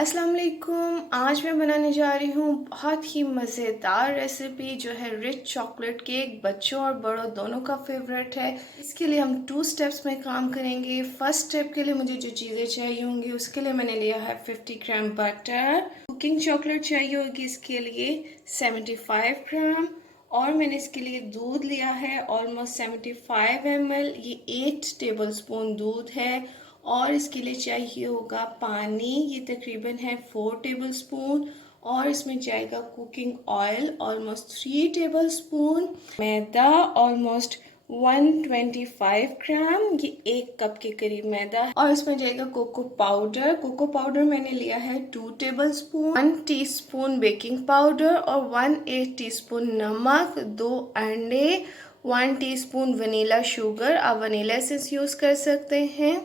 अस्सलाम वालेकुम। आज मैं बनाने जा रही हूँ बहुत ही मज़ेदार रेसिपी जो है रिच चॉकलेट केक। बच्चों और बड़ों दोनों का फेवरेट है। इसके लिए हम 2 स्टेप्स में काम करेंगे। फर्स्ट स्टेप के लिए मुझे जो चीज़ें चाहिए होंगी उसके लिए मैंने लिया है 50 ग्राम बटर। कुकिंग चॉकलेट चाहिए होगी इसके लिए 75 ग्राम। और मैंने इसके लिए दूध लिया है ऑलमोस्ट 75 ml। ये 8 टेबल स्पून दूध है। और इसके लिए चाहिए होगा पानी, ये तकरीबन है 4 टेबल स्पून। और इसमें जाएगा cooking oil almost 3 tablespoon. मैदा ऑलमोस्ट 125 ग्राम, ये 1 कप के करीब मैदा है। और इसमें जाएगा कोको पाउडर। कोको पाउडर मैंने लिया है 2 table spoon. 1 teaspoon baking powder और 1/8 टीस्पून नमक, 2 अंडे, 1 टीस्पून वनीला शुगर। आप वनीला एसेंस यूज़ कर सकते हैं।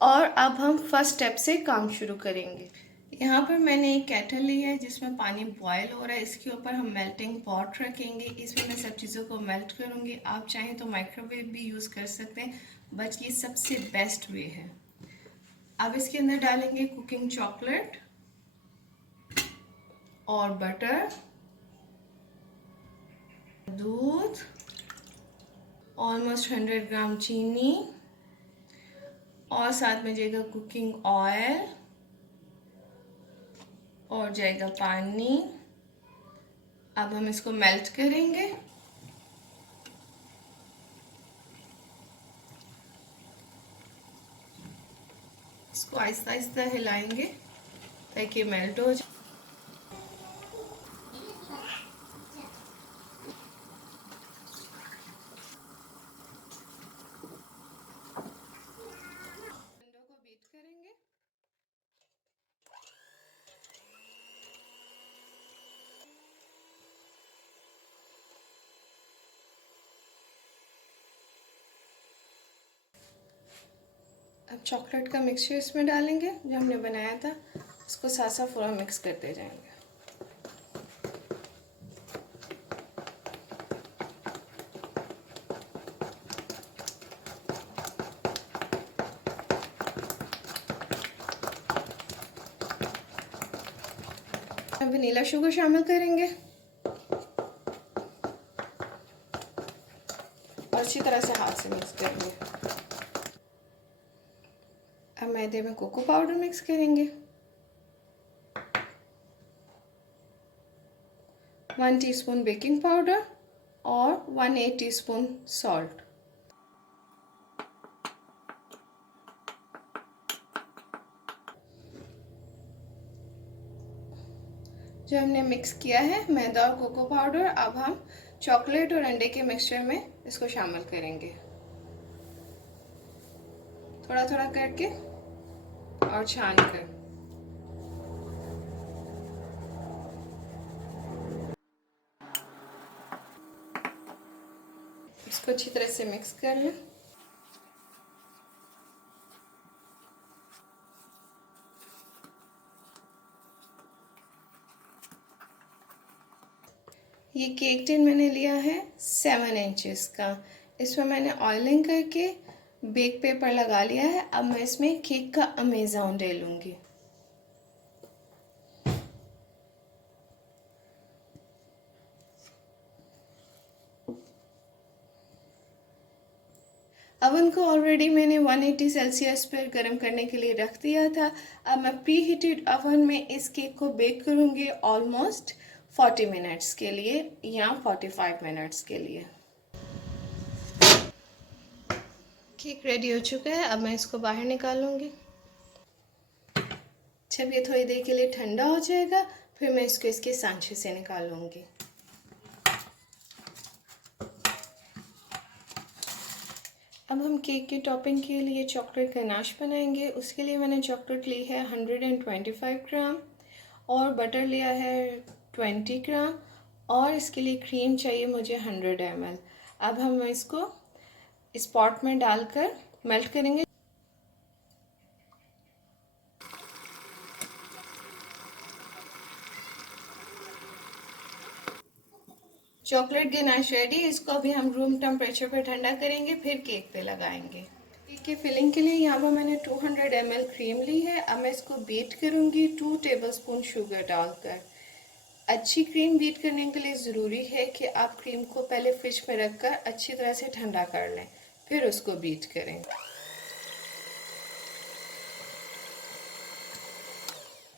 और अब हम फर्स्ट स्टेप से काम शुरू करेंगे। यहाँ पर मैंने एक केटल ली है जिसमें पानी बॉयल हो रहा है। इसके ऊपर हम मेल्टिंग पॉट रखेंगे। इसमें मैं सब चीज़ों को मेल्ट करूँगी। आप चाहें तो माइक्रोवेव भी यूज़ कर सकते हैं, बट ये सबसे बेस्ट वे है। अब इसके अंदर डालेंगे कुकिंग चॉकलेट और बटर, दूध, ऑलमोस्ट 100 ग्राम चीनी और साथ में जाएगा कुकिंग ऑयल और जाएगा पानी। अब हम इसको मेल्ट करेंगे। इसको आहिस्ता आहिस्ता हिलाएंगे ताकि मेल्ट हो जाए। अंडों को बीट करेंगे। अब चॉकलेट का मिक्सचर इसमें डालेंगे जो हमने बनाया था। इसको साथ साथ पूरा मिक्स करते जाएंगे। अब वनीला शुगर शामिल करेंगे और अच्छी तरह से हाथ से मिक्स करेंगे। अब मैदे में कोको पाउडर मिक्स करेंगे। 1 टीस्पून बेकिंग पाउडर और 1/8 टीस्पून सॉल्ट। जो हमने मिक्स किया है मैदा और कोको पाउडर, अब हम चॉकलेट और अंडे के मिक्सचर में इसको शामिल करेंगे, थोड़ा थोड़ा करके और छान कर। इसको अच्छी तरह से मिक्स कर लें। ये केक टिन मैंने लिया है 7 इंचेस का। इसमें मैंने ऑयलिंग करके बेक पेपर लगा लिया है। अब मैं इसमें केक का अमेज़न डालूंगी। अवन को ऑलरेडी मैंने 180 सेल्सियस पर गर्म करने के लिए रख दिया था। अब मैं प्री हीटेड अवन में इस केक को बेक करूंगी ऑलमोस्ट 40 मिनट्स के लिए या 45 मिनट्स के लिए। केक रेडी हो चुका है। अब मैं इसको बाहर निकालूंगी। जब ये थोड़ी देर के लिए ठंडा हो जाएगा फिर मैं इसको इसके सांचे से निकालूंगी। अब हम केक की टॉपिंग के लिए चॉकलेट गनाश बनाएंगे। उसके लिए मैंने चॉकलेट ली है 125 ग्राम और बटर लिया है 20 ग्राम और इसके लिए क्रीम चाहिए मुझे 100 ml। अब हम इसको इस पॉट में डालकर मेल्ट करेंगे। Chocolate ganache ready. इसको अभी हम रूम टेम्परेचर पर ठंडा करेंगे फिर केक पे लगाएंगे। केक के फिलिंग के लिए यहाँ पर मैंने 200 ml क्रीम ली है। अब मैं इसको बीट करूँगी 2 टेबलस्पून शुगर डालकर। अच्छी क्रीम बीट करने के लिए ज़रूरी है कि आप क्रीम को पहले फ्रिज में रखकर अच्छी तरह से ठंडा कर लें, फिर उसको बीट करें।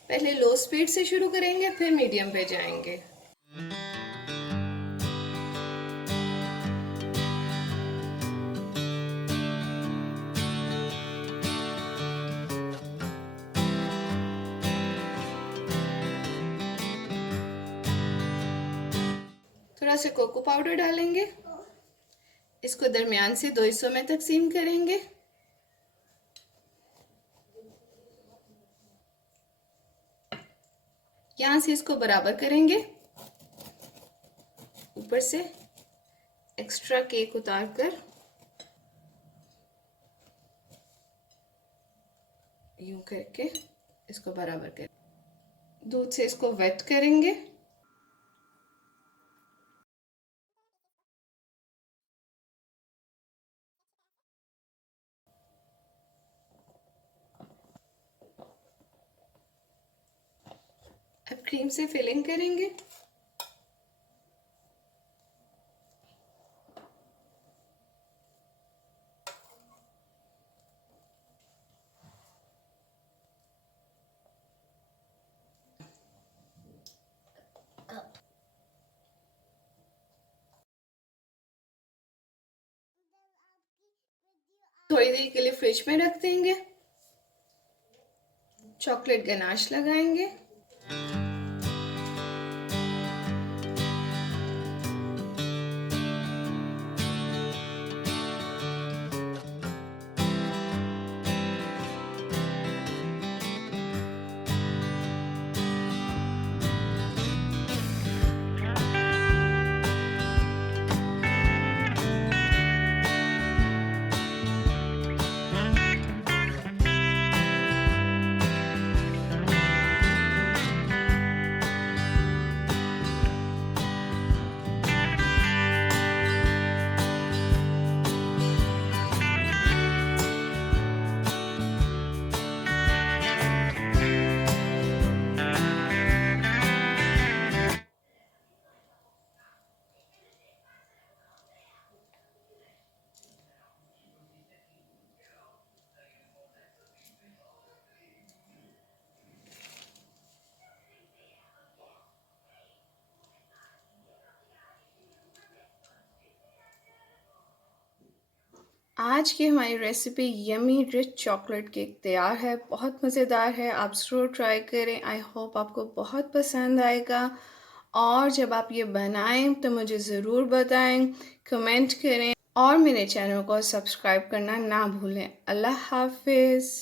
पहले लो स्पीड से शुरू करेंगे, फिर मीडियम पे जाएंगे। थोड़ा सा कोको पाउडर डालेंगे। इसको दरमियान से दो हिस्सों में तकसीम करेंगे। यहाँ से इसको बराबर करेंगे। ऊपर से एक्स्ट्रा केक उतारकर यूं करके इसको बराबर करें। दूध से इसको वेट करेंगे। अब क्रीम से फिलिंग करेंगे। थोड़ी देर के लिए फ्रिज में रख देंगे। चॉकलेट गनाश लगाएंगे। आज की हमारी recipe yummy rich chocolate cake तैयार है। बहुत मज़ेदार है, आप ज़रूर ट्राई करें। आई होप आपको बहुत पसंद आएगा। और जब आप ये बनाएं तो मुझे ज़रूर बताएं, कमेंट करें और मेरे चैनल को सब्सक्राइब करना ना भूलें। अल्लाह हाफिज़।